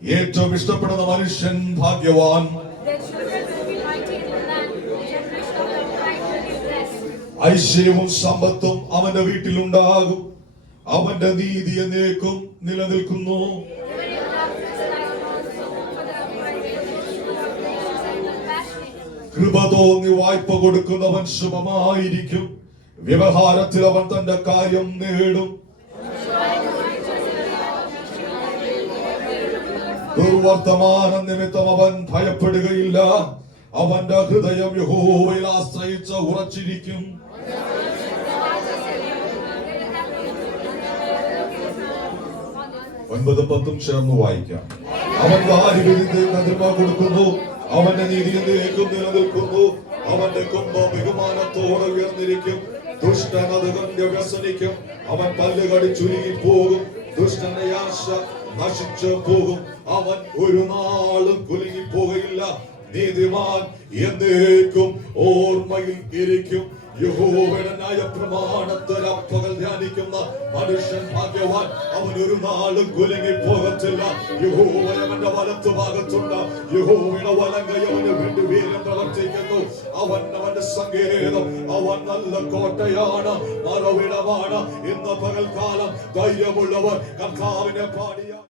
ഏറ്റവും ഇഷ്ടപ്പെടുന്ന മനുഷ്യൻ ഭാഗ്യവാൻ. ഐശ്വര്യവും സമ്പത്തും അവന്റെ വീട്ടിലുണ്ടാകും. അവന്റെ നീതി എന്നേക്കും നിലനിൽക്കുന്നു. കൃപ തോന്നി വായ്പ കൊടുക്കുന്നവൻ ശുഭമായിരിക്കും. വ്യവഹാരത്തിൽ അവൻ തന്റെ കാര്യം നേടും. ദുർവർത്തമാനം നിമിത്തം അവൻ ഭയപ്പെടുകയില്ല. അവന്റെ ഹൃദയം യഹോവയിൽ ആശ്രയിച്ച് ഉറച്ചിരിക്കും. 9-10 ചേർന്ന് വായിക്കാം. അവൻ വാരിവിരിച്ച് നദിമ കൊടുക്കുന്നു. അവന്റെ നീതി എന്നേക്കും നിലനിൽക്കുന്നു. അവന്റെ കൊമ്പ് ബഹുമാനത്തോടെ ഉയർന്നിരിക്കും. ദുഷ്ടൻ അത് കണ്ട് വ്യസനിക്കും. അവൻ പല്ല് കടിച്ചുരുകി പോകും. ദുഷ്ടന്റെ ആശ നശിച്ചു പോകും. അവൻ ഒരു നാളും കുലുങ്ങി പോകയില്ല. നീതിമാൻ എന്നേക്കും ഓർമ്മയിൽ ഇരിക്കും. യഹോവയുടെ ന്യായപ്രമാണത്തിൽ അപ്പകൽ ധ്യാനിക്കുന്ന മനുഷ്യൻ ഭാഗ്യവാൻ. അവൻ ഒരു നാളും കുലുങ്ങി പോകത്തില്ല. യഹോവ അവന്റെ വലത്തു ഭാഗത്തുണ്ട്. യഹോവയുടെ വലങ്കൈ അവന് വേണ്ടി വീരം പ്രവർത്തിക്കുന്നു. അവൻ അവന്റെ സങ്കേതം. അവൻ നല്ല കോട്ടയാണ്, മറവിടമാണ്. ഇന്ന് പകൽക്കാലം ധൈര്യമുള്ളവർ കർത്താവിനെ പാടിയ